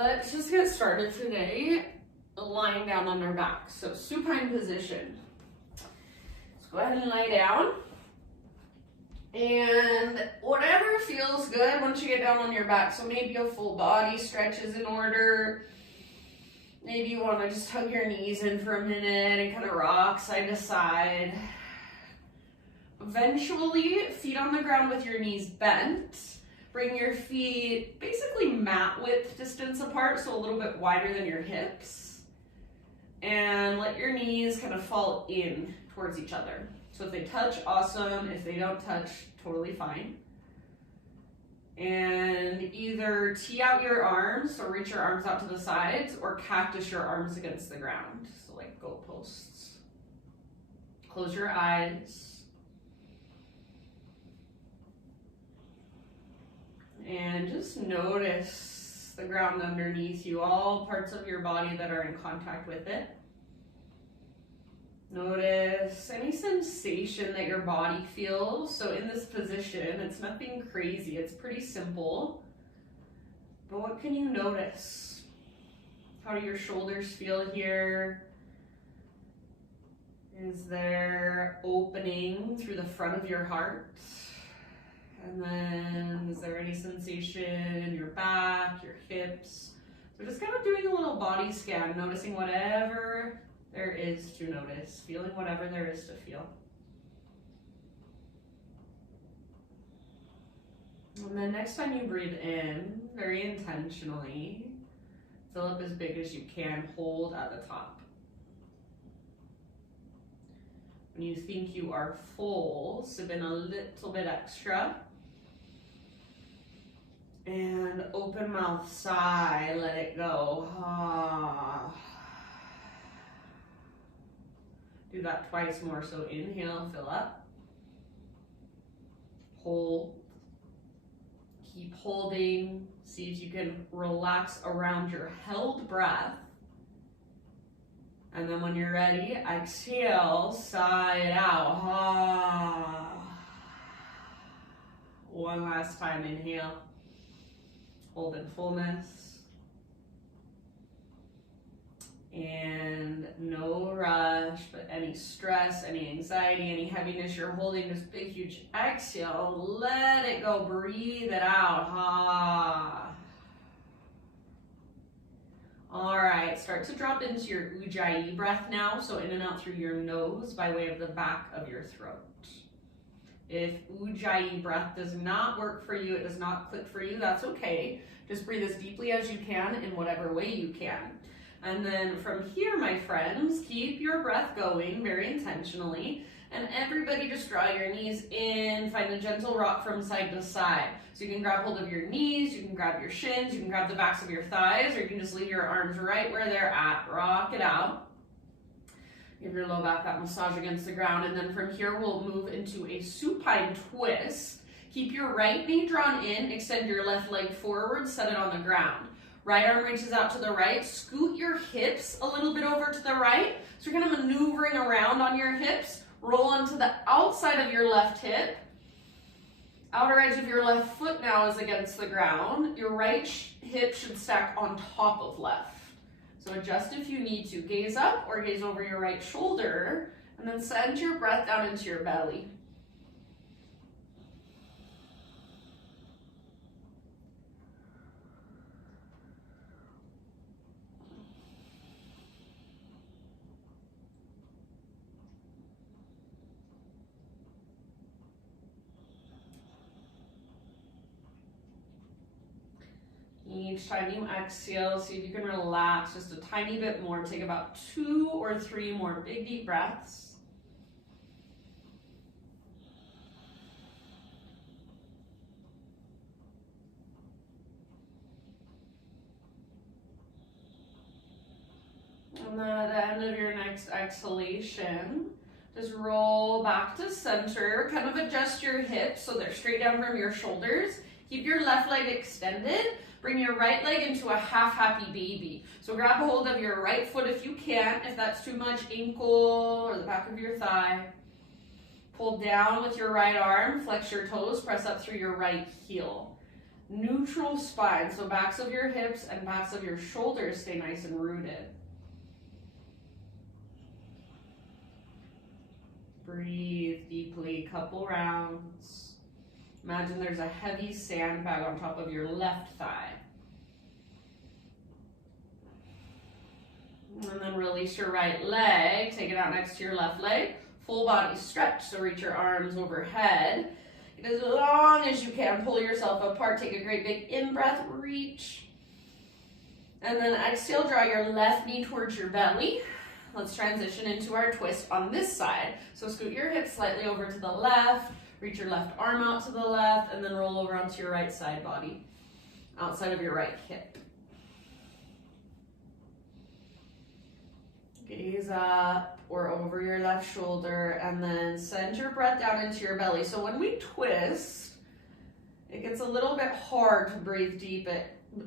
Let's just get started today, lying down on our back. So supine position. Let's go ahead and lie down. And whatever feels good once you get down on your back. So maybe a full body stretch is in order. Maybe you want to just hug your knees in for a minute and kind of rock side to side. Eventually, feet on the ground with your knees bent. Bring your feet basically mat width distance apart, so a little bit wider than your hips. And let your knees kind of fall in towards each other. So if they touch, awesome. If they don't touch, totally fine. And either tee out your arms, so reach your arms out to the sides, or cactus your arms against the ground, so like goalposts. Close your eyes. And just notice the ground underneath you, all parts of your body that are in contact with it. Notice any sensation that your body feels. So in this position, it's nothing crazy, it's pretty simple. But what can you notice? How do your shoulders feel here? Is there opening through the front of your heart? And then is there any sensation in your back, your hips? So just kind of doing a little body scan, noticing whatever there is to notice, feeling whatever there is to feel. And then next time you breathe in, very intentionally, fill up as big as you can, hold at the top. When you think you are full, sip in a little bit extra. And open mouth, sigh, let it go. Ah. Do that twice more. So inhale, fill up. Hold. Keep holding. See if you can relax around your held breath. And then when you're ready, exhale, sigh it out. Ah. One last time, inhale. Hold in fullness. And no rush, but any stress, any anxiety, any heaviness you're holding, just big, huge exhale. Let it go. Breathe it out. Ha. All right, start to drop into your Ujjayi breath now. So in and out through your nose by way of the back of your throat. If Ujjayi breath does not work for you, it does not click for you, that's okay. Just breathe as deeply as you can in whatever way you can. And then from here, my friends, keep your breath going very intentionally. And everybody just draw your knees in, find a gentle rock from side to side. So you can grab hold of your knees, you can grab your shins, you can grab the backs of your thighs, or you can just leave your arms right where they're at. Rock it out. Give your low back that massage against the ground. And then from here, we'll move into a supine twist. Keep your right knee drawn in, extend your left leg forward, set it on the ground. Right arm reaches out to the right, scoot your hips a little bit over to the right. So you're kind of maneuvering around on your hips. Roll onto the outside of your left hip. Outer edge of your left foot now is against the ground. Your right hip should stack on top of left. So adjust if you need to. Gaze up or gaze over your right shoulder, and then send your breath down into your belly. Each time you exhale, see if you can relax just a tiny bit more. Take about 2 or 3 more big deep breaths. And then at the end of your next exhalation, just roll back to center. Kind of adjust your hips so they're straight down from your shoulders. Keep your left leg extended. Bring your right leg into a half happy baby. So grab a hold of your right foot if you can. If that's too much, ankle or the back of your thigh. Pull down with your right arm, flex your toes, press up through your right heel. Neutral spine, so backs of your hips and backs of your shoulders stay nice and rooted. Breathe deeply, couple rounds. Imagine there's a heavy sandbag on top of your left thigh. And then release your right leg, take it out next to your left leg. Full body stretch, so reach your arms overhead. Get as long as you can, pull yourself apart, take a great big in-breath, reach. And then exhale, draw your left knee towards your belly. Let's transition into our twist on this side. So scoot your hips slightly over to the left, reach your left arm out to the left, and then roll over onto your right side body, outside of your right hip. Gaze up or over your left shoulder, and then send your breath down into your belly. So when we twist, it gets a little bit hard to breathe deep.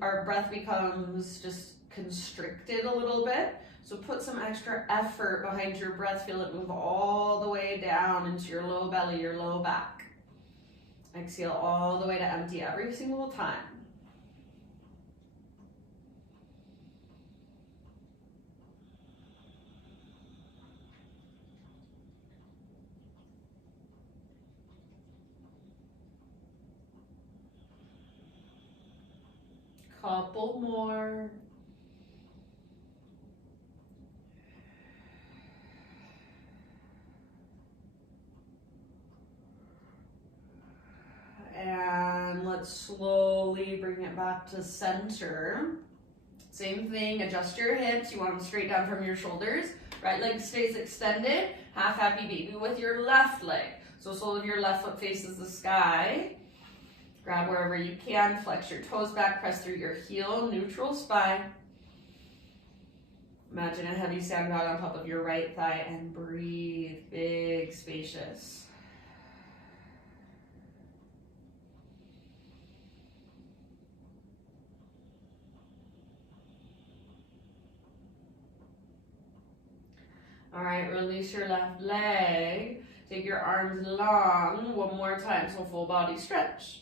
Our breath becomes just constricted a little bit. So put some extra effort behind your breath. Feel it move all the way down into your low belly, your low back. Exhale all the way to empty every single time. Couple more. And let's slowly bring it back to center. Same thing, adjust your hips. You want them straight down from your shoulders. Right leg stays extended. Half happy baby with your left leg. So sole of your left foot faces the sky. Grab wherever you can, flex your toes back, press through your heel, neutral spine. Imagine a heavy sandbag on top of your right thigh and breathe, big, spacious. All right, release your left leg. Take your arms long, one more time, so full body stretch.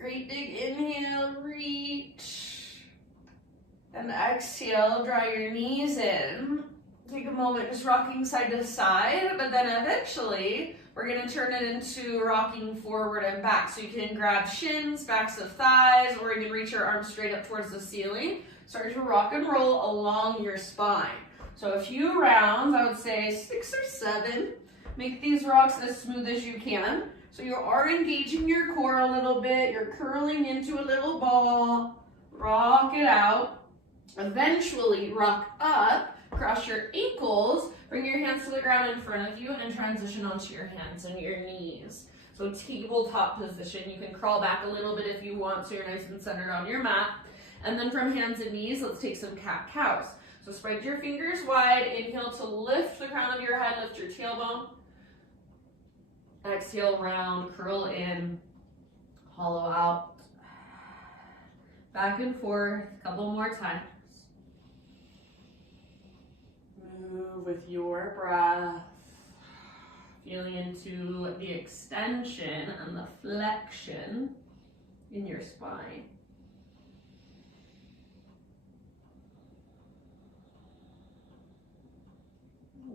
Great big inhale, reach. And exhale, draw your knees in. Take a moment just rocking side to side, but then eventually we're gonna turn it into rocking forward and back. So you can grab shins, backs of thighs, or you can reach your arms straight up towards the ceiling. Start to rock and roll along your spine. So a few rounds, I would say 6 or 7. Make these rocks as smooth as you can. So you are engaging your core a little bit. You're curling into a little ball. Rock it out. Eventually rock up, cross your ankles, bring your hands to the ground in front of you, and transition onto your hands and your knees. So tabletop position. You can crawl back a little bit if you want, so you're nice and centered on your mat. And then from hands and knees, let's take some cat-cows. So spread your fingers wide. Inhale to lift the crown of your head, lift your tailbone. Exhale, round, curl in, hollow out. Back and forth, a couple more times. Move with your breath. Feeling into the extension and the flexion in your spine.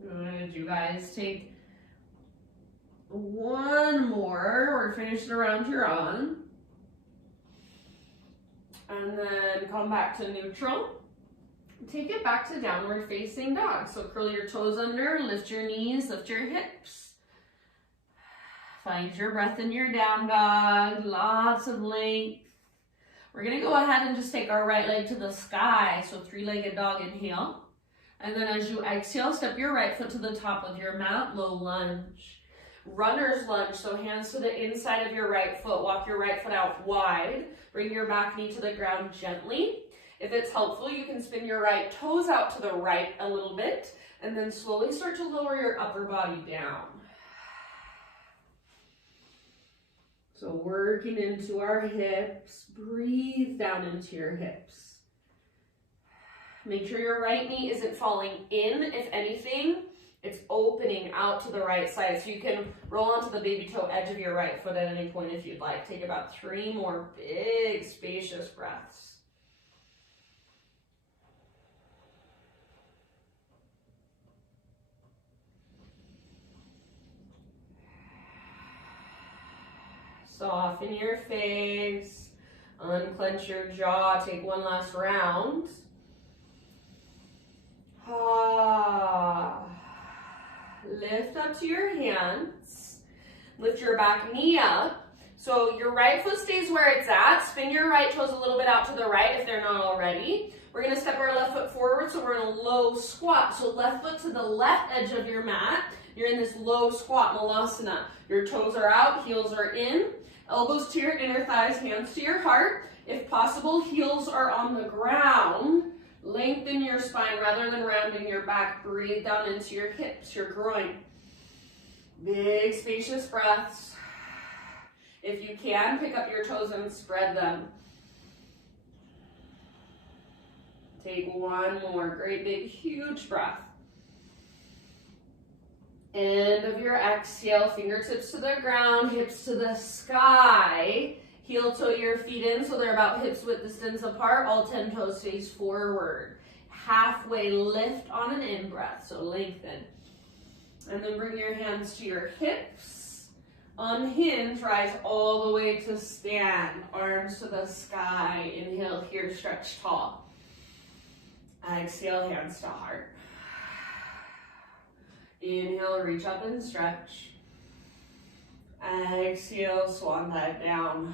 Good, you guys take one more. We're finished the round you're on. And then come back to neutral. Take it back to downward facing dog. So curl your toes under, lift your knees, lift your hips. Find your breath in your down dog, lots of length. We're gonna go ahead and just take our right leg to the sky. So 3-legged dog, inhale. And then as you exhale, step your right foot to the top of your mat, low lunge. Runner's lunge, so hands to the inside of your right foot. Walk your right foot out wide. Bring your back knee to the ground gently. If it's helpful, you can spin your right toes out to the right a little bit, and then slowly start to lower your upper body down. So working into our hips, breathe down into your hips. Make sure your right knee isn't falling in. If anything, It's opening out to the right side. So you can roll onto the baby toe edge of your right foot at any point if you'd like. Take about 3 more big, spacious breaths. Soften your face, unclench your jaw, take one last round. Lift up to your hands, lift your back knee up. So your right foot stays where it's at, spin your right toes a little bit out to the right if they're not already. We're gonna step our left foot forward, so we're in a low squat. So left foot to the left edge of your mat, you're in this low squat, malasana. Your toes are out, heels are in. Elbows to your inner thighs, hands to your heart. If possible, heels are on the ground. Lengthen your spine rather than rounding your back. Breathe down into your hips, your groin. Big, spacious breaths. If you can, pick up your toes and spread them. Take one more. Great, big, huge breath. End of your exhale, fingertips to the ground, hips to the sky. Heel toe your feet in so they're about hips width distance apart. All 10 toes face forward. Halfway lift on an in-breath, so lengthen. And then bring your hands to your hips. Unhinge, rise all the way to stand. Arms to the sky. Inhale here, stretch tall. Exhale, hands to heart. Inhale, reach up and stretch. Exhale, swan dive down.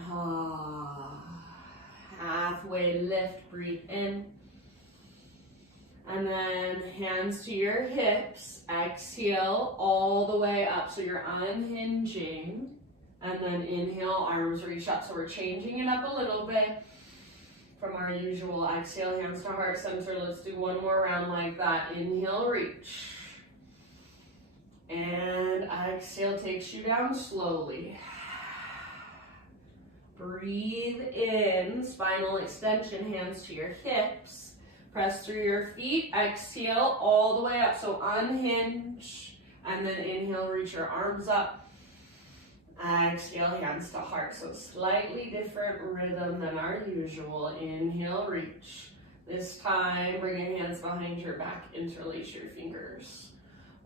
Halfway lift, breathe in. And then hands to your hips. Exhale all the way up. So you're unhinging. And then inhale, arms reach up. So we're changing it up a little bit from our usual. Exhale, hands to heart center. Let's do one more round like that. Inhale, reach. And exhale takes you down slowly. Breathe in, spinal extension, hands to your hips. Press through your feet, exhale all the way up. So unhinge, and then inhale, reach your arms up. Exhale, hands to heart. So slightly different rhythm than our usual. Inhale, reach. This time, bring your hands behind your back, interlace your fingers.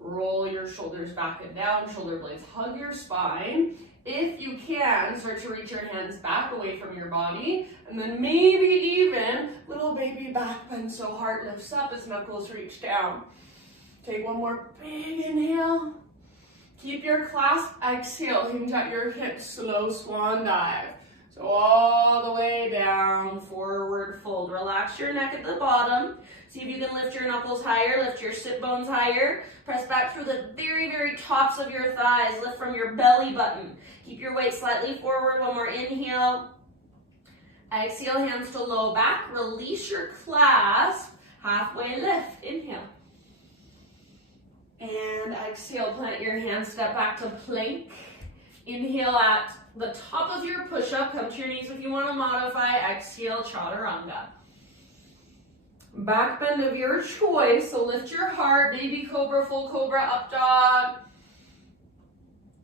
Roll your shoulders back and down, shoulder blades hug your spine. If you can, start to reach your hands back away from your body, and then maybe even little baby back bend so heart lifts up as knuckles reach down. Take one more big inhale. Keep your clasp, exhale, hinge at your hips, slow swan dive. So all the way down, forward fold. Relax your neck at the bottom. See if you can lift your knuckles higher, lift your sit bones higher. Press back through the very, very tops of your thighs. Lift from your belly button. Keep your weight slightly forward. One more inhale. Exhale, hands to low back. Release your clasp. Halfway lift. Inhale. And exhale, plant your hands, step back to plank. Inhale at the top of your push-up. Come to your knees if you want to modify. Exhale, chaturanga. Back bend of your choice. So lift your heart, baby cobra, full cobra, up dog.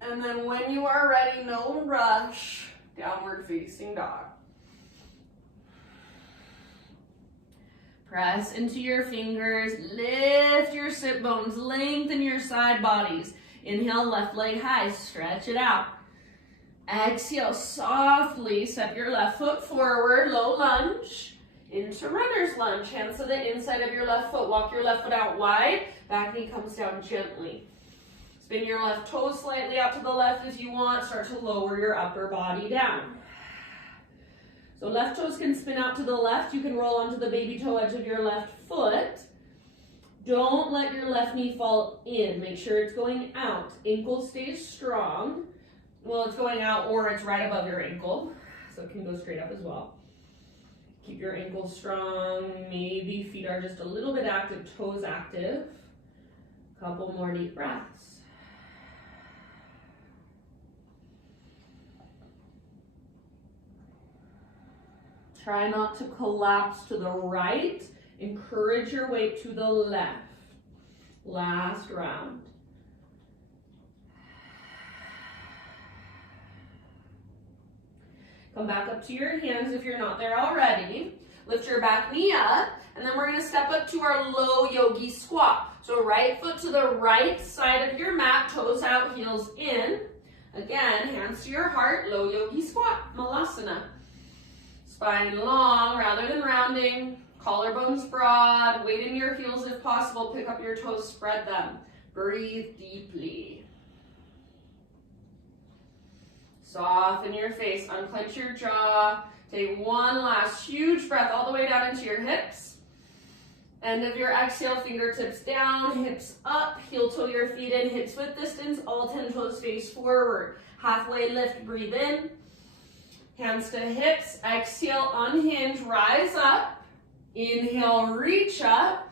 And then when you are ready, no rush, downward facing dog. Press into your fingers, lift your sit bones, lengthen your side bodies. Inhale, left leg high, stretch it out. Exhale, softly step your left foot forward, low lunge, into runner's lunge. Hands to the inside of your left foot. Walk your left foot out wide, back knee comes down gently. Spin your left toes slightly out to the left if you want. Start to lower your upper body down. So left toes can spin out to the left. You can roll onto the baby toe edge of your left foot. Don't let your left knee fall in. Make sure it's going out. Ankle stays strong. Well, it's going out or it's right above your ankle. So it can go straight up as well. Keep your ankles strong. Maybe feet are just a little bit active, toes active. Couple more deep breaths. Try not to collapse to the right. Encourage your weight to the left. Last round. Come back up to your hands if you're not there already. Lift your back knee up, and then we're going to step up to our low yogi squat. So right foot to the right side of your mat, toes out, heels in. Again, hands to your heart, low yogi squat, malasana. Spine long rather than rounding, collarbones broad, weight in your heels if possible, pick up your toes, spread them. Breathe deeply. Soften your face, unclench your jaw. Take one last huge breath all the way down into your hips. End of your exhale, fingertips down, hips up, heel toe your feet in, hips width distance, all 10 toes face forward. Halfway lift, breathe in. Hands to hips, exhale, unhinge, rise up. Inhale, reach up.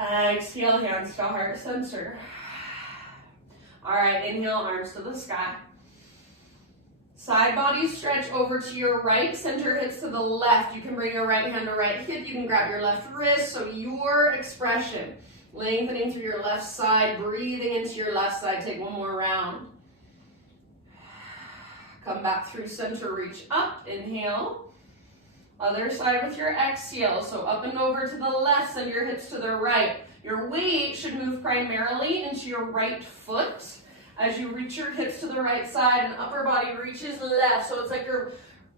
Exhale, hands to heart center. All right, inhale, arms to the sky. Side body stretch over to your right, center hits to the left. You can bring your right hand to right hip. You can grab your left wrist. So your expression, lengthening through your left side, breathing into your left side. Take one more round. Come back through center, reach up, inhale. Other side with your exhale. So up and over to the left, send your hips to the right. Your weight should move primarily into your right foot. As you reach your hips to the right side and upper body reaches left. So it's like you're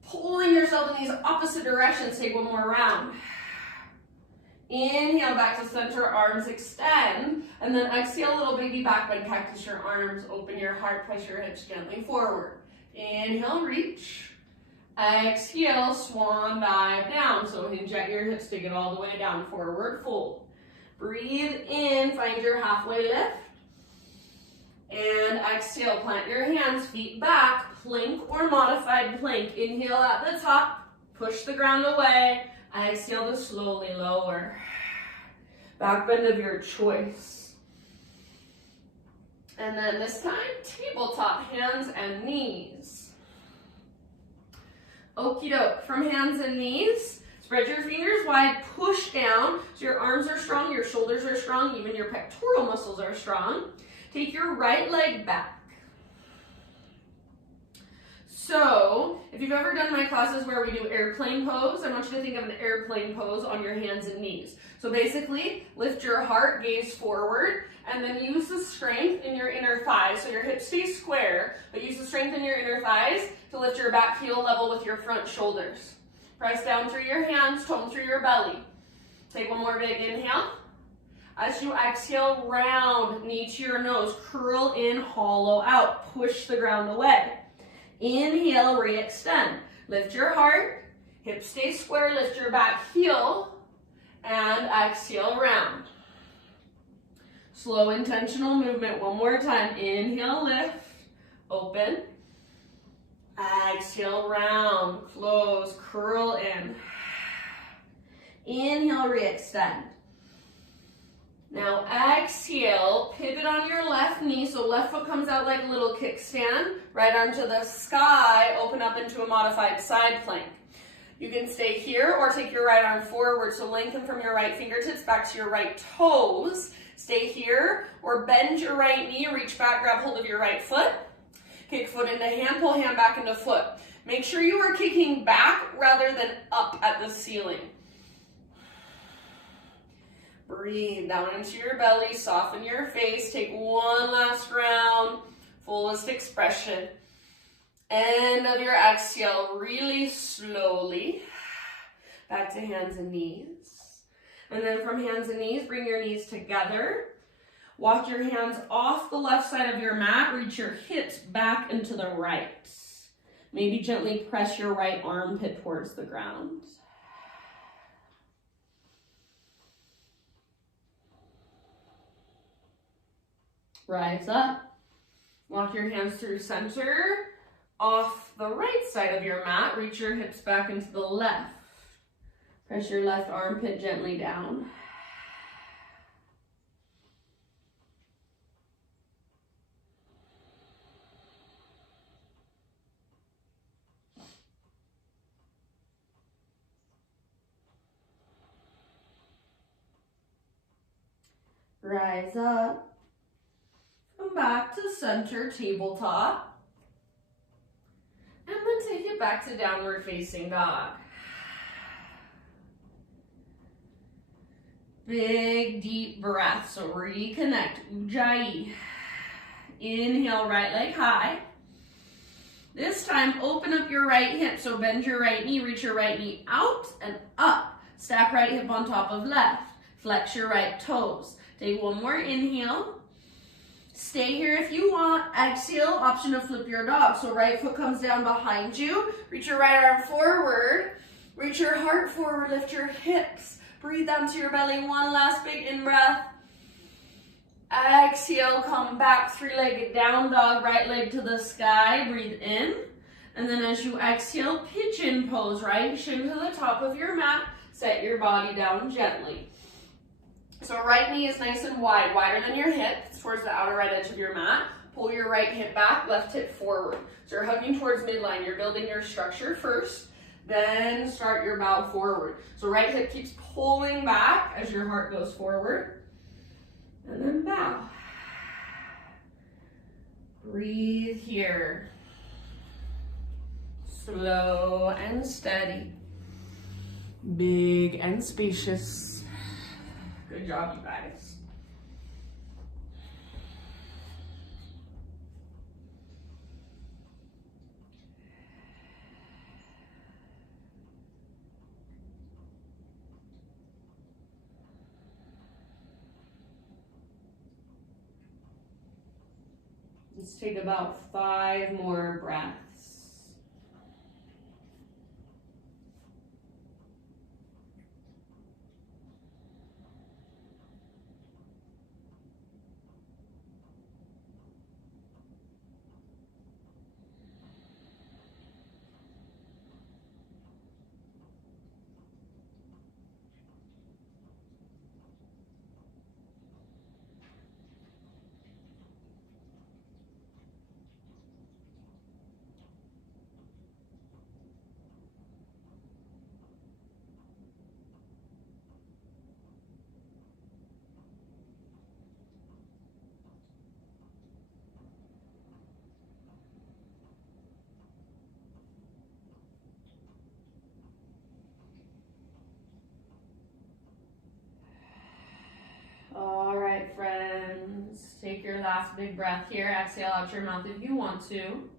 pulling yourself in these opposite directions. Take one more round. Inhale, back to center, arms extend. And then exhale, little baby back bend, cactus your arms, open your heart, press your hips gently forward. Inhale, reach. Exhale, swan dive down. So hinge at your hips, take it all the way down, forward fold. Breathe in, find your halfway lift. And exhale, plant your hands, feet back, plank or modified plank. Inhale at the top, push the ground away. Exhale to slowly lower. Back bend of your choice. And then this time, tabletop, hands and knees. Okie doke, from hands and knees, spread your fingers wide, push down so your arms are strong, your shoulders are strong, even your pectoral muscles are strong. Take your right leg back. So, if you've ever done my classes where we do airplane pose, I want you to think of an airplane pose on your hands and knees. So basically, lift your heart, gaze forward, and then use the strength in your inner thighs. So your hips stay square, but use the strength in your inner thighs to lift your back heel level with your front shoulders. Press down through your hands, tone through your belly. Take one more big inhale. As you exhale, round, knee to your nose, curl in, hollow out, push the ground away. Inhale, re-extend. Lift your heart, hips stay square, lift your back heel, and exhale, round. Slow, intentional movement. One more time. Inhale, lift, open. Exhale, round, close, curl in. Inhale, re-extend. Now exhale, pivot on your left knee, so left foot comes out like a little kickstand, right arm to the sky, open up into a modified side plank. You can stay here or take your right arm forward, so lengthen from your right fingertips back to your right toes. Stay here or bend your right knee, reach back, grab hold of your right foot. Kick foot into hand, pull hand back into foot. Make sure you are kicking back rather than up at the ceiling. Breathe down into your belly, soften your face, take one last round, fullest expression. End of your exhale, really slowly, back to hands and knees. And then from hands and knees, bring your knees together. Walk your hands off the left side of your mat, reach your hips back into the right. Maybe gently press your right armpit towards the ground. Rise up, walk your hands through center, off the right side of your mat, reach your hips back into the left. Press your left armpit gently down. Rise up. Come back to center, tabletop. And then take it back to downward facing dog. Big deep breath, so reconnect, Ujjayi. Inhale, right leg high. This time, open up your right hip, so bend your right knee, reach your right knee out and up. Stack right hip on top of left. Flex your right toes. Take one more inhale. Stay here if you want. Exhale, option to flip your dog. So right foot comes down behind you. Reach your right arm forward. Reach your heart forward, lift your hips. Breathe down to your belly. One last big in-breath. Exhale, come back, three-legged down dog, right leg to the sky. Breathe in. And then as you exhale, pigeon pose, right shin to the top of your mat. Set your body down gently. So right knee is nice and wide, wider than your hip, towards the outer right edge of your mat. Pull your right hip back, left hip forward. So you're hugging towards midline. You're building your structure first, then start your bow forward. So right hip keeps pulling back as your heart goes forward, and then bow. Breathe here. Slow and steady. Big and spacious. Good job, you guys. Let's take about 5 more breaths. All right, friends, take your last big breath here. Exhale out your mouth if you want to.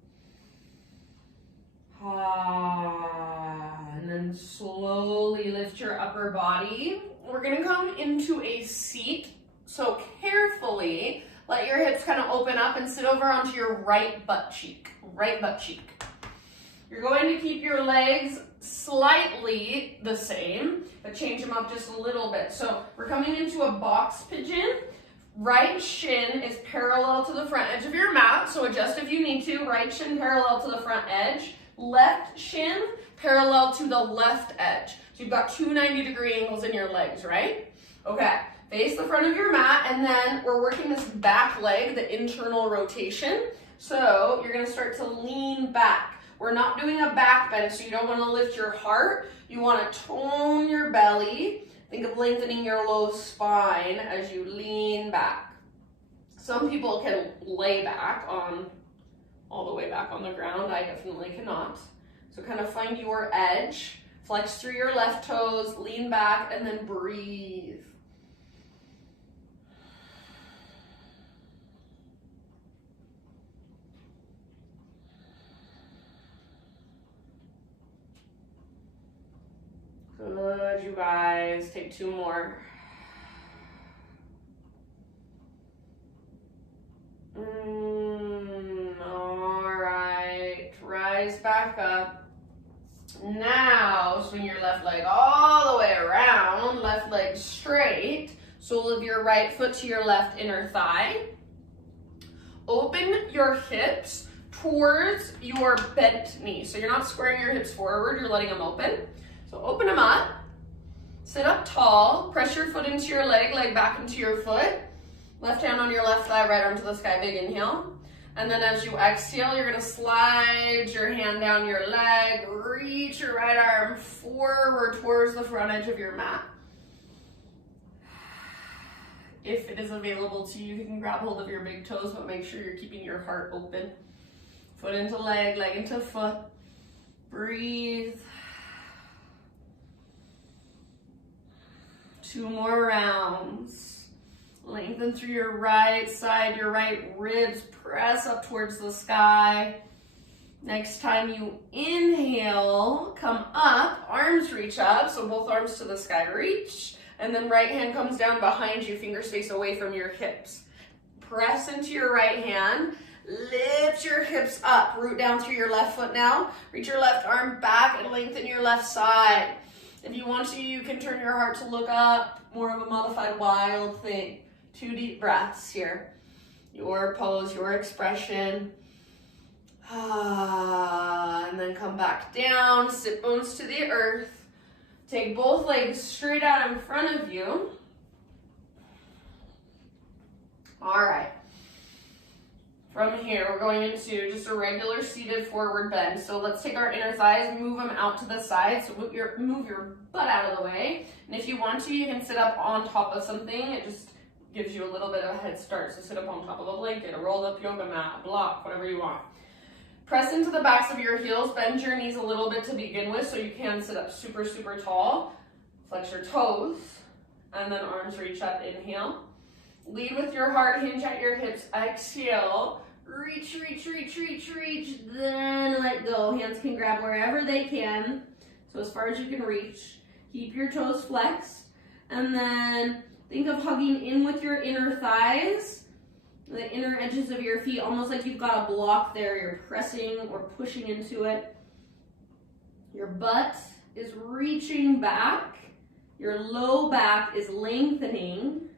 And then slowly lift your upper body. We're gonna come into a seat. So carefully let your hips kind of open up and sit over onto your right butt cheek. Right butt cheek. You're going to keep your legs slightly the same, but change them up just a little bit. So we're coming into a box pigeon. Right shin is parallel to the front edge of your mat, so adjust if you need to. Right shin parallel to the front edge. Left shin parallel to the left edge. So you've got two 90-degree angles in your legs, right? Okay, face the front of your mat, and then we're working this back leg, the internal rotation. So you're gonna start to lean back. We're not doing a back bend, so you don't want to lift your heart. You want to tone your belly. Think of lengthening your low spine as you lean back. Some people can lay back on, all the way back on the ground. I definitely cannot. So kind of find your edge. Flex through your left toes, lean back, and then breathe. Good, you guys. Take 2 more. All right. Rise back up. Now, swing your left leg all the way around. Left leg straight. Sole of your right foot to your left inner thigh. Open your hips towards your bent knee. So you're not squaring your hips forward. You're letting them open. So open them up, sit up tall, press your foot into your leg, leg back into your foot, left hand on your left thigh, right arm to the sky, big inhale. And then as you exhale, you're gonna slide your hand down your leg, reach your right arm forward towards the front edge of your mat. If it is available to you, you can grab hold of your big toes, but make sure you're keeping your heart open. Foot into leg, leg into foot. Breathe. 2 more rounds. Lengthen through your right side, your right ribs, press up towards the sky. Next time you inhale, come up, arms reach up, so both arms to the sky, reach, and then right hand comes down behind you, fingers face away from your hips. Press into your right hand, lift your hips up, root down through your left foot now, reach your left arm back and lengthen your left side. If you want to, you can turn your heart to look up, more of a modified wild thing. 2 deep breaths here. Your pose, your expression. And then come back down, sit bones to the earth. Take both legs straight out in front of you. All right. From here, we're going into just a regular seated forward bend. So let's take our inner thighs, move them out to the side. So move your butt out of the way. And if you want to, you can sit up on top of something. It just gives you a little bit of a head start. So sit up on top of a blanket, a rolled up yoga mat, a block, whatever you want. Press into the backs of your heels. Bend your knees a little bit to begin with so you can sit up super, super tall. Flex your toes. And then arms reach up, inhale. Lead with your heart, hinge at your hips, exhale. Reach, reach, reach, reach, reach, then let go. Hands can grab wherever they can, so as far as you can reach. Keep your toes flexed, and then think of hugging in with your inner thighs, the inner edges of your feet, almost like you've got a block there. You're pressing or pushing into it. Your butt is reaching back. Your low back is lengthening,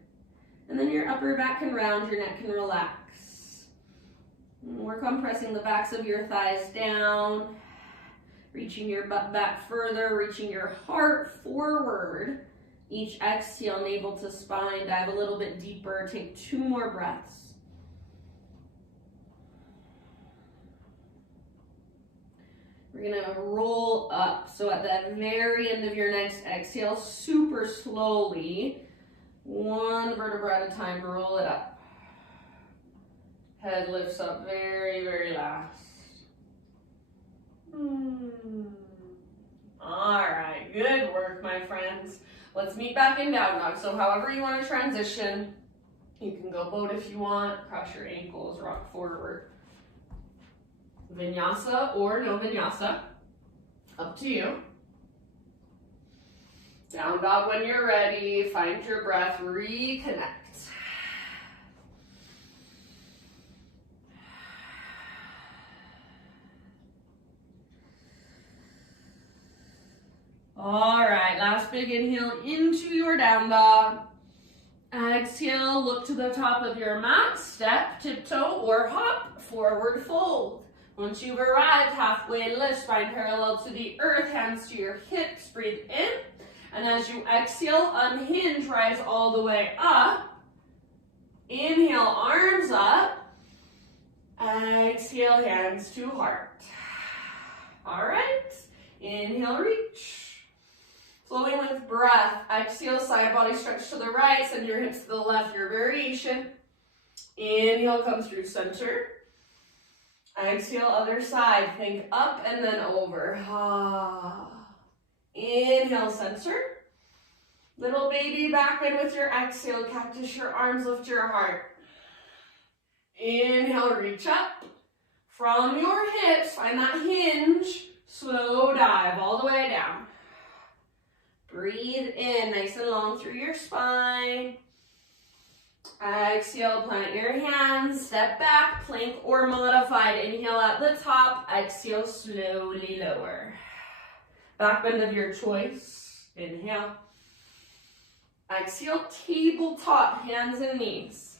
and then your upper back can round, your neck can relax. Work on pressing the backs of your thighs down, reaching your butt back further, reaching your heart forward. Each exhale, navel to spine, dive a little bit deeper. Take 2 more breaths. We're gonna roll up. So at the very end of your next exhale, super slowly, 1 vertebra at a time, roll it up. Head lifts up very, very last. All right, good work, my friends. Let's meet back in down dog. So however you want to transition, you can go boat if you want, cross your ankles, rock forward. Vinyasa or no vinyasa, up to you. Down dog when you're ready, find your breath, reconnect. All right, last big inhale into your down dog. Exhale, look to the top of your mat, step, tiptoe, or hop, forward fold. Once you've arrived, halfway lift, spine parallel to the earth, hands to your hips, breathe in. And as you exhale, unhinge, rise all the way up. Inhale, arms up. Exhale, hands to heart. All right, inhale, reach. Flowing with breath, exhale, side body stretch to the right, send your hips to the left, your variation. Inhale, come through center. Exhale, other side, think up and then over. Inhale, center. Little baby back bend with your exhale, cactus your arms, lift your heart. Inhale, reach up. From your hips, find that hinge, slow dive all the way down. Breathe in, nice and long through your spine. Exhale, plant your hands, step back, plank or modified. Inhale at the top, exhale, slowly lower. Back bend of your choice. Inhale. Exhale, tabletop, hands and knees.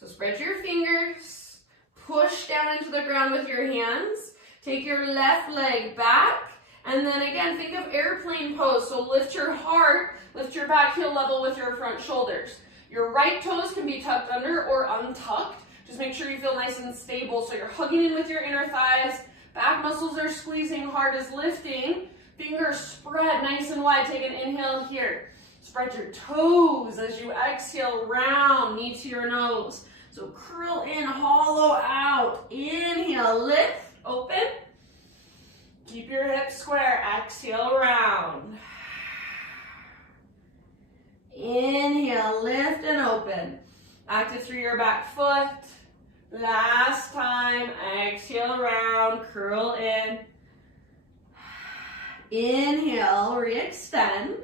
So spread your fingers, push down into the ground with your hands. Take your left leg back. And then again, think of airplane pose. So lift your heart, lift your back heel level with your front shoulders. Your right toes can be tucked under or untucked. Just make sure you feel nice and stable. So you're hugging in with your inner thighs. Back muscles are squeezing, heart is lifting. Fingers spread nice and wide. Take an inhale here. Spread your toes as you exhale, round, knee to your nose. So curl in, hollow out. Inhale, lift, open. Keep your hips square. Exhale, round. Inhale, lift and open. Active through your back foot. Last time, exhale, round, curl in. Inhale, re-extend.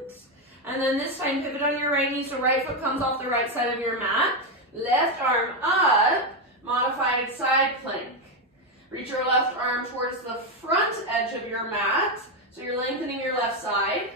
And then this time, pivot on your right knee, so right foot comes off the right side of your mat. Left arm up, modified side plank. Reach your left arm towards the front edge of your mat, so you're lengthening your left side.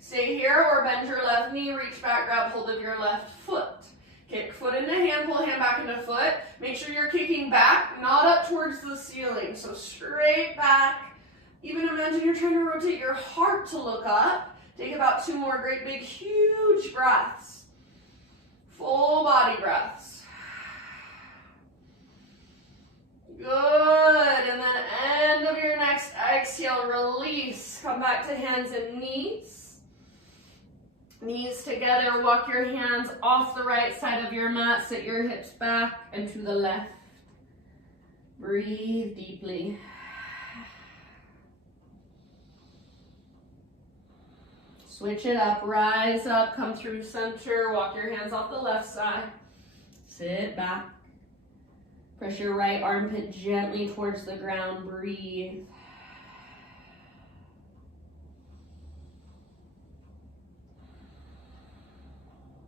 Stay here or bend your left knee, reach back, grab hold of your left foot. Kick foot into hand, pull hand back into foot. Make sure you're kicking back, not up towards the ceiling, so straight back. Even imagine you're trying to rotate your heart to look up. Take about 2 more great big huge breaths. Full body breaths. Good, and then end of your next exhale, release. Come back to hands and knees. Knees together, walk your hands off the right side of your mat, sit your hips back and to the left. Breathe deeply. Switch it up, rise up, come through center, walk your hands off the left side. Sit back. Press your right armpit gently towards the ground, breathe.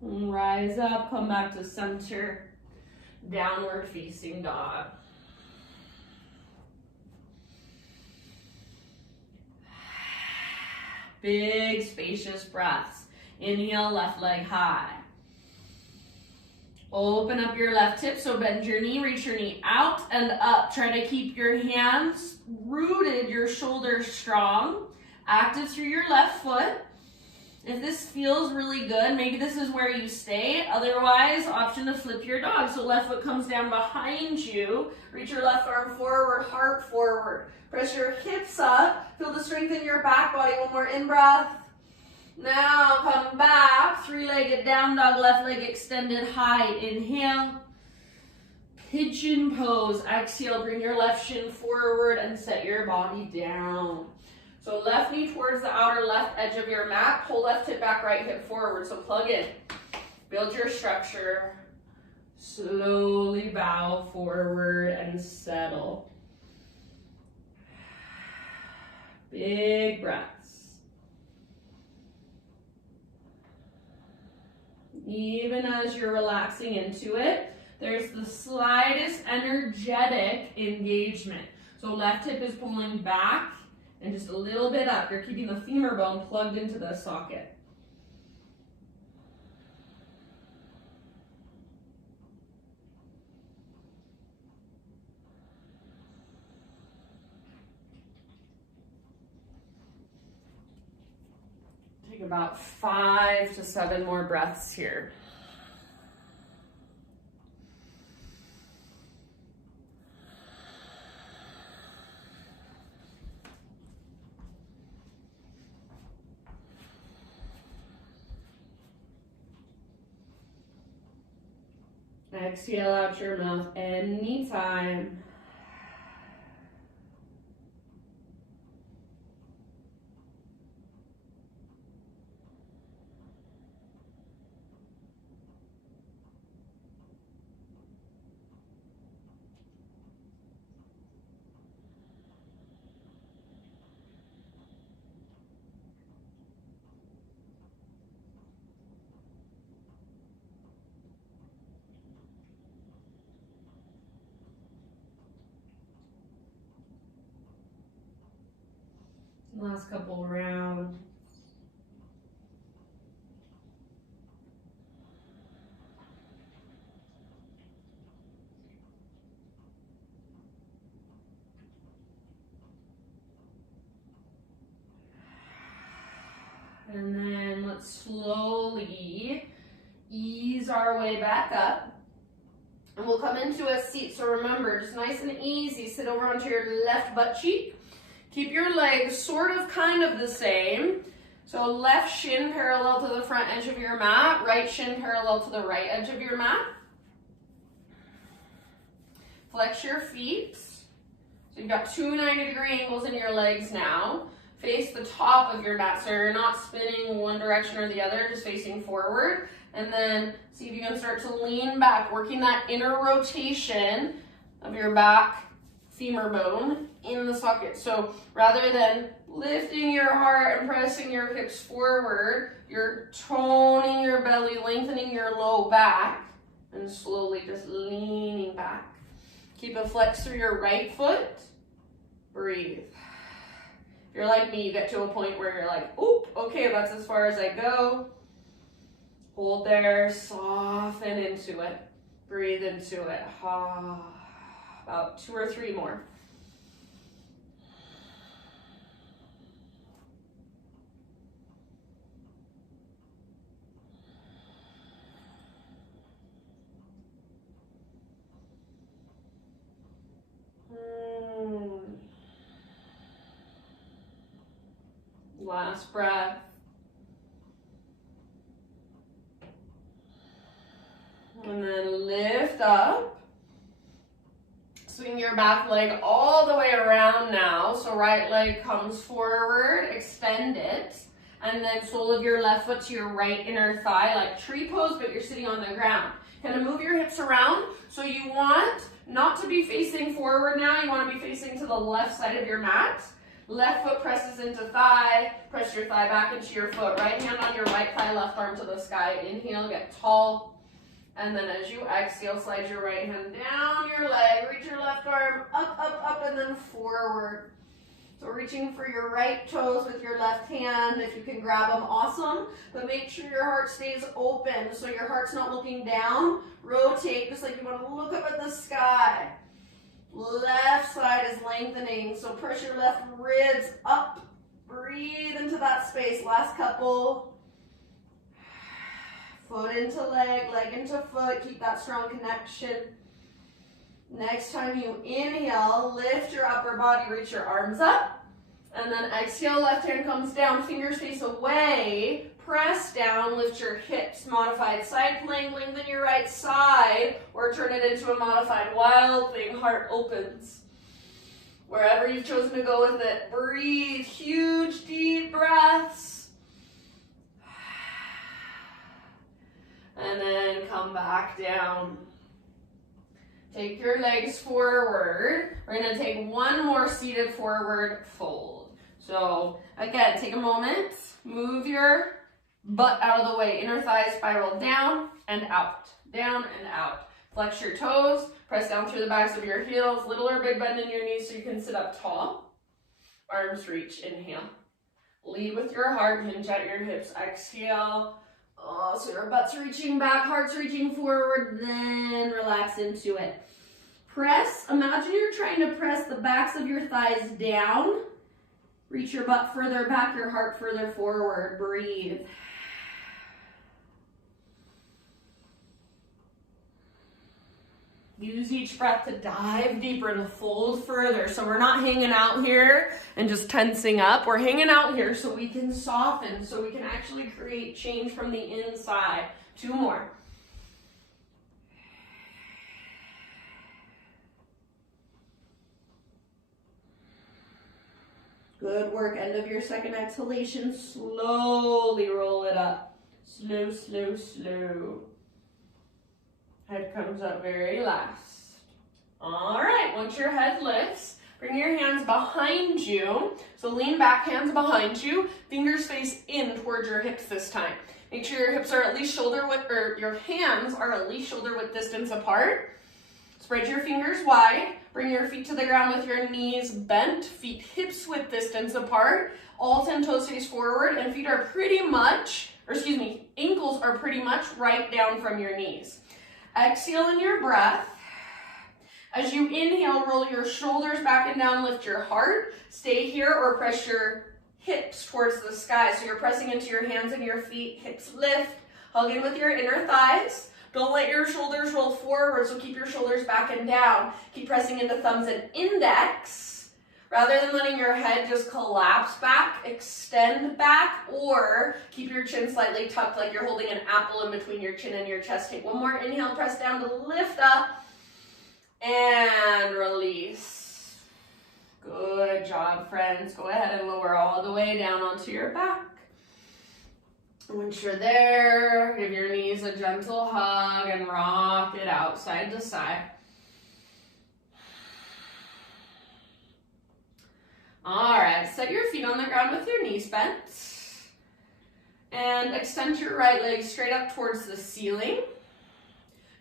And rise up, come back to center, downward facing dog. Big, spacious breaths. Inhale, left leg high. Open up your left hip, so bend your knee, reach your knee out and up. Try to keep your hands rooted, your shoulders strong. Active through your left foot. If this feels really good, maybe this is where you stay. Otherwise, option to flip your dog. So left foot comes down behind you. Reach your left arm forward, heart forward. Press your hips up. Feel the strength in your back body. One more in-breath. Now come back. 3-legged down dog, left leg extended high. Inhale. Pigeon pose. Exhale, bring your left shin forward and set your body down. So left knee towards the outer left edge of your mat. Pull left hip back, right hip forward. So plug in. Build your structure. Slowly bow forward and settle. Big breaths. Even as you're relaxing into it, there's the slightest energetic engagement. So left hip is pulling back and just a little bit up. You're keeping the femur bone plugged into the socket. Take about 5 to 7 more breaths here. Exhale out your mouth anytime. Last couple rounds. And then let's slowly ease our way back up. And we'll come into a seat. So remember, just nice and easy, sit over onto your left butt cheek. Keep your legs sort of kind of the same. So left shin parallel to the front edge of your mat, right shin parallel to the right edge of your mat. Flex your feet. So You've got 2 90-degree angles in your legs now. Face the top of your mat, so you're not spinning one direction or the other, just facing forward. And then see if you can start to lean back, working that inner rotation of your back femur bone in the socket. So rather than lifting your heart and pressing your hips forward, you're toning your belly, lengthening your low back, and slowly just leaning back. Keep a flex through your right foot. Breathe. If you're like me, you get to a point where you're like, oop, okay, that's as far as I go. Hold there, soften into it. Breathe into it. About 2 or 3 more. Last breath. And then lift up. Swing your back leg all the way around now. So right leg comes forward, extend it. And then sole of your left foot to your right inner thigh, like tree pose, but you're sitting on the ground. Kind of move your hips around. So you want not to be facing forward now. You want to be facing to the left side of your mat. Left foot presses into thigh. Press your thigh back into your foot. Right hand on your right thigh, left arm to the sky. Inhale, get tall. And then as you exhale, slide your right hand down your leg. Reach your left arm up, up, up, and then forward. So reaching for your right toes with your left hand. If you can grab them, awesome. But make sure your heart stays open. So your heart's not looking down. Rotate just like you want to look up at the sky. Left side is lengthening, so press your left ribs up. Breathe into that space. Last couple. Foot into leg, leg into foot. Keep that strong connection. Next time you inhale, lift your upper body, reach your arms up. And then exhale, left hand comes down, fingers face away. Press down, lift your hips, modified side plank, lengthen your right side, or turn it into a modified wild thing, heart opens. Wherever you've chosen to go with it, breathe, huge deep breaths. And then come back down. Take your legs forward. We're gonna take one more seated forward fold. So again, take a moment, move your butt out of the way. Inner thigh spiral down and out, down and out. Flex your toes, press down through the backs of your heels, little or big bend in your knees so you can sit up tall. Arms reach, inhale. Lead with your heart, hinge at your hips, exhale. Oh, so your butt's reaching back, heart's reaching forward, then relax into it. Press, imagine you're trying to press the backs of your thighs down. Reach your butt further back, your heart further forward. Breathe. Use each breath to dive deeper, to fold further. So we're not hanging out here and just tensing up. We're hanging out here so we can soften, so we can actually create change from the inside. 2 more. Good work. End of your second exhalation. Slowly roll it up. Slow, slow, slow. Head comes up very last. All right, once your head lifts, bring your hands behind you. So lean back, hands behind you. Fingers face in towards your hips this time. Make sure your hips are at least shoulder width, or your hands are at least shoulder width distance apart. Spread your fingers wide. Bring your feet to the ground with your knees bent. Feet hips width distance apart. All 10 toes face forward, and feet are pretty much, ankles are pretty much right down from your knees. Exhale in your breath. As you inhale, roll your shoulders back and down, lift your heart. Stay here or press your hips towards the sky. So you're pressing into your hands and your feet, hips lift. Hug in with your inner thighs. Don't let your shoulders roll forward, so keep your shoulders back and down. Keep pressing into thumbs and index. Rather than letting your head just collapse back, extend back, or keep your chin slightly tucked like you're holding an apple in between your chin and your chest. Take one more inhale, press down to lift up, and release. Good job, friends. Go ahead and lower all the way down onto your back. Once you're there, give your knees a gentle hug and rock it out side to side. All right, set your feet on the ground with your knees bent. And extend your right leg straight up towards the ceiling.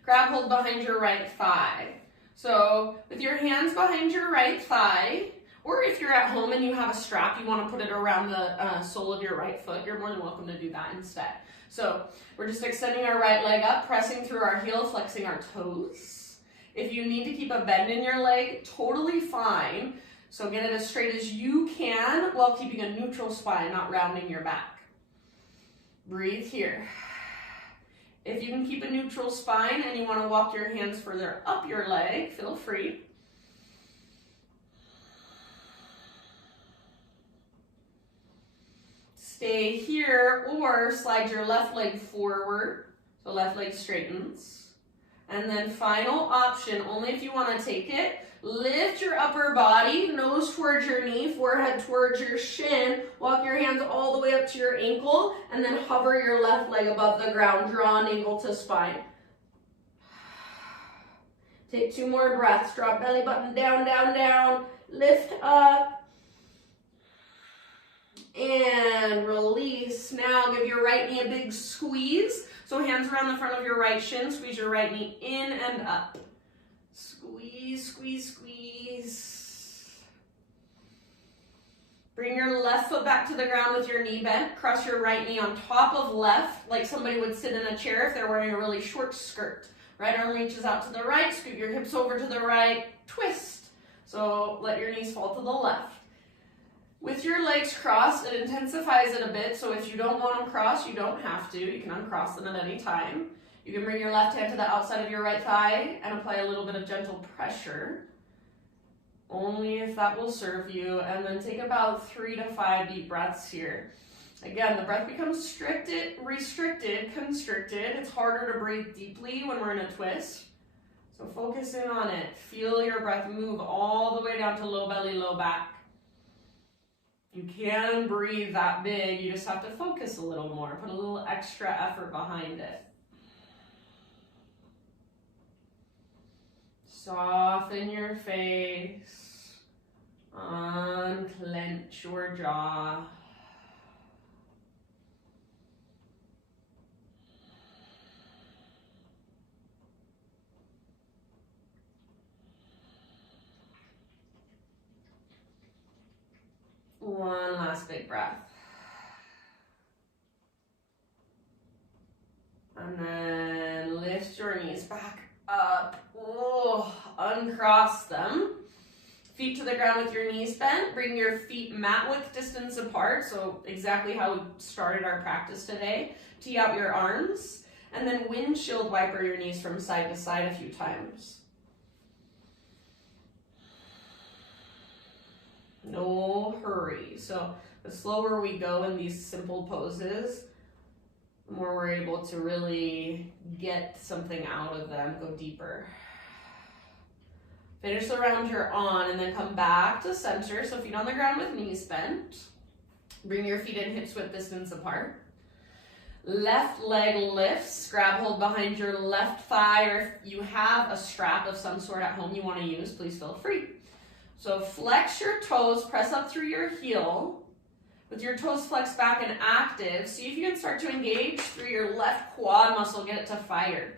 Grab hold behind your right thigh. So with your hands behind your right thigh, or if you're at home and you have a strap, you want to put it around the sole of your right foot, you're more than welcome to do that instead. So we're just extending our right leg up, pressing through our heel, flexing our toes. If you need to keep a bend in your leg, totally fine. So get it as straight as you can while keeping a neutral spine, not rounding your back. Breathe here. If you can keep a neutral spine and you want to walk your hands further up your leg, feel free. Stay here or slide your left leg forward, so left leg straightens. And then final option, only if you want to take it, lift your upper body, nose towards your knee, forehead towards your shin, walk your hands all the way up to your ankle, and then hover your left leg above the ground, draw navel to spine. Take 2 more breaths, drop belly button down, down, down, lift up, and release. Now give your right knee a big squeeze. So hands around the front of your right shin, squeeze your right knee in and up. Squeeze, squeeze, squeeze. Bring your left foot back to the ground with your knee bent. Cross your right knee on top of left, like somebody would sit in a chair if they're wearing a really short skirt. Right arm reaches out to the right, scoot your hips over to the right, twist. So let your knees fall to the left. With your legs crossed, it intensifies it a bit, so if you don't want them crossed, you don't have to. You can uncross them at any time. You can bring your left hand to the outside of your right thigh and apply a little bit of gentle pressure, only if that will serve you, and then take about 3 to 5 deep breaths here. Again, the breath becomes restricted, constricted. It's harder to breathe deeply when we're in a twist, so focus in on it. Feel your breath move all the way down to low belly, low back. You can breathe that big, you just have to focus a little more, put a little extra effort behind it. Soften your face, unclench your jaw. One last big breath. And then lift your knees back up. Oh, uncross them. Feet to the ground with your knees bent. Bring your feet mat width distance apart. So exactly how we started our practice today. Tee out your arms. And then windshield wiper your knees from side to side a few times. No hurry. So the slower we go in these simple poses, the more we're able to really get something out of them, go deeper. Finish the round you're on and then come back to center. So feet on the ground with knees bent. Bring your feet in hips width distance apart. Left leg lifts, grab hold behind your left thigh, or if you have a strap of some sort at home you want to use, please feel free. So flex your toes, press up through your heel. With your toes flexed back and active, see if you can start to engage through your left quad muscle, get it to fire.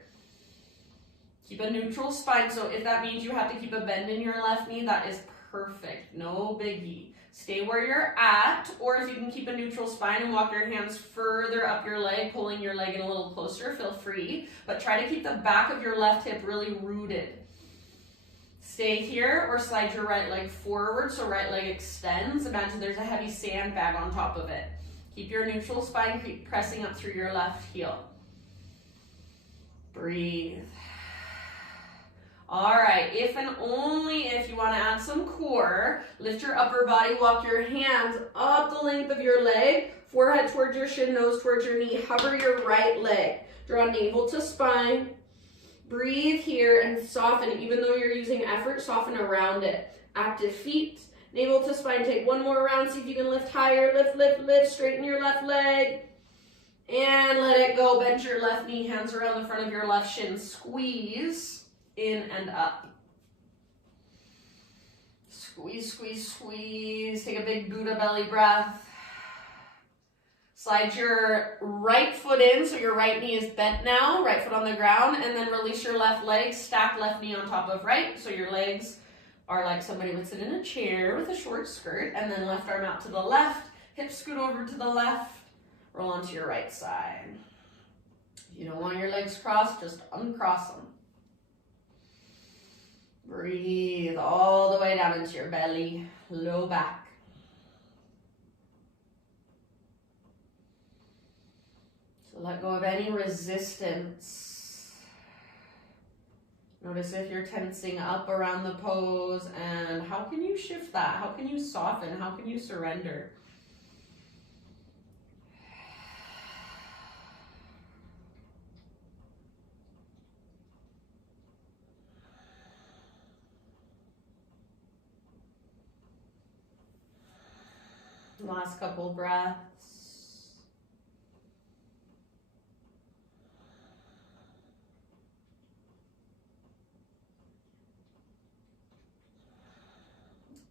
Keep a neutral spine, so if that means you have to keep a bend in your left knee, that is perfect, no biggie. Stay where you're at, or if you can keep a neutral spine and walk your hands further up your leg, pulling your leg in a little closer, feel free. But try to keep the back of your left hip really rooted. Stay here or slide your right leg forward so right leg extends. Imagine there's a heavy sandbag on top of it. Keep your neutral spine, keep pressing up through your left heel. Breathe. All right, if and only if you want to add some core, lift your upper body, walk your hands up the length of your leg, forehead towards your shin, nose towards your knee, hover your right leg. Draw navel to spine. Breathe here and soften. Even though you're using effort, soften around it. Active feet, Navel to spine, take one more round. See if you can lift higher. Lift, lift, lift. Straighten your left leg. And let it go. Bend your left knee, hands around the front of your left shin. Squeeze in and up. Squeeze, squeeze, squeeze. Take a big Buddha belly breath. Slide your right foot in, so your right knee is bent now, right foot on the ground, and then release your left leg. Stack left knee on top of right, so your legs are like somebody would sit in a chair with a short skirt, and then left arm out to the left, hips scoot over to the left. Roll onto your right side. If you don't want your legs crossed, just uncross them. Breathe all the way down into your belly, low back. So let go of any resistance. Notice if you're tensing up around the pose, and how can you shift that? How can you soften? How can you surrender? Last couple breaths.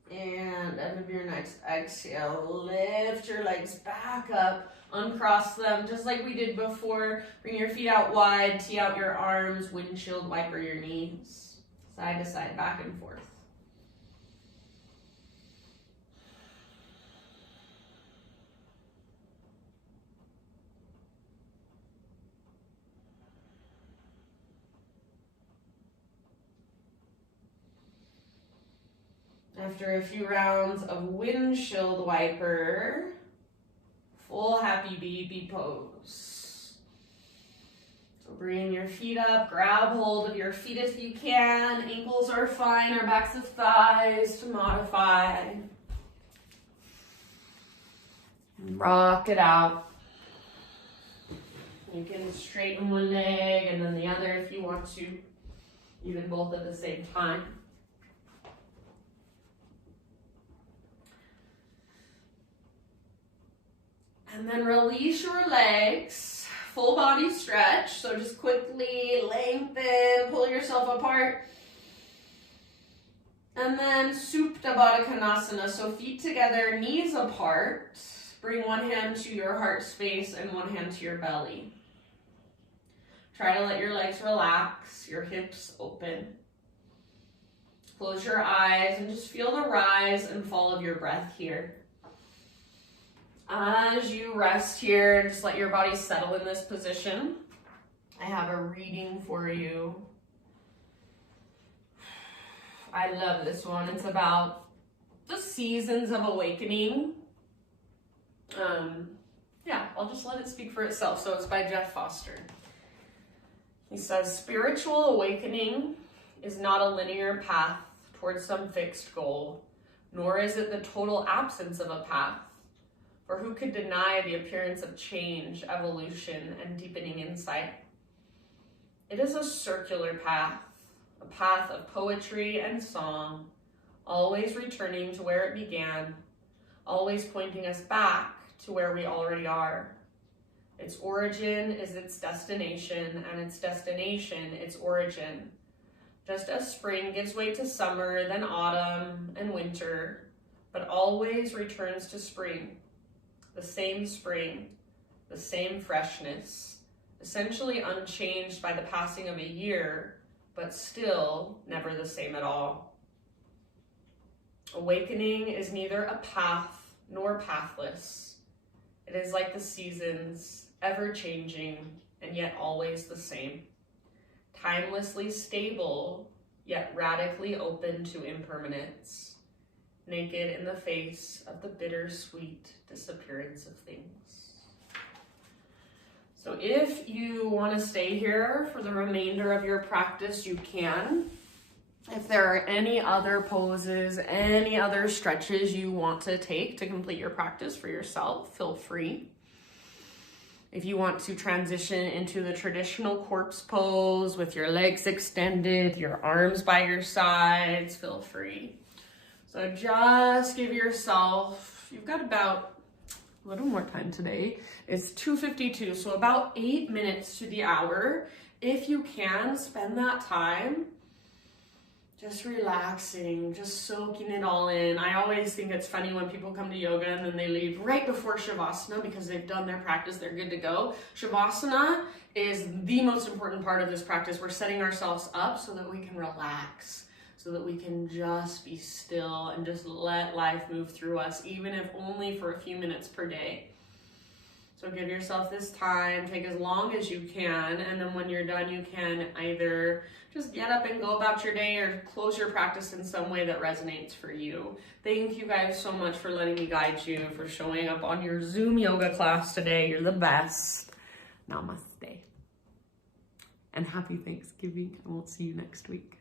And end of your next exhale, lift your legs back up, uncross them just like we did before. Bring your feet out wide, tee out your arms, windshield wiper your knees, side to side, back and forth. After a few rounds of windshield wiper, full happy baby pose. So bring your feet up, grab hold of your feet if you can. Ankles are fine, or backs of thighs to modify. Rock it out. You can straighten one leg and then the other if you want to, even both at the same time. And then release your legs, full body stretch. So just quickly lengthen, pull yourself apart. And then Supta Baddha Konasana, so feet together, knees apart. Bring one hand to your heart space and one hand to your belly. Try to let your legs relax, your hips open. Close your eyes and just feel the rise and fall of your breath here. As you rest here, just let your body settle in this position. I have a reading for you. I love this one. It's about the seasons of awakening. I'll just let it speak for itself. So it's by Jeff Foster. He says, spiritual awakening is not a linear path towards some fixed goal, nor is it the total absence of a path. For who could deny the appearance of change, evolution, and deepening insight? It is a circular path, a path of poetry and song, always returning to where it began, always pointing us back to where we already are. Its origin is its destination, and its destination its origin. Just as spring gives way to summer, then autumn and winter, but always returns to spring. The same freshness, essentially unchanged by the passing of a year, but still never the same at all. Awakening is neither a path nor pathless. It is like the seasons, ever changing and yet always the same. Timelessly stable, yet radically open to impermanence. Naked in the face of the bittersweet disappearance of things. So if you want to stay here for the remainder of your practice, you can. If there are any other poses, any other stretches you want to take to complete your practice for yourself, feel free. If you want to transition into the traditional corpse pose with your legs extended, your arms by your sides, feel free. So just give yourself, you've got about a little more time today. It's 2:52, so about 8 minutes to the hour. If you can, spend that time just relaxing, just soaking it all in. I always think it's funny when people come to yoga and then they leave right before Shavasana because they've done their practice, they're good to go. Shavasana is the most important part of this practice. We're setting ourselves up so that we can relax, so that we can just be still and just let life move through us, even if only for a few minutes per day. So give yourself this time, take as long as you can, and then when you're done, you can either just get up and go about your day or close your practice in some way that resonates for you. Thank you guys so much for letting me guide you, for showing up on your Zoom yoga class today. You're the best. Namaste. And happy Thanksgiving. I won't see you next week.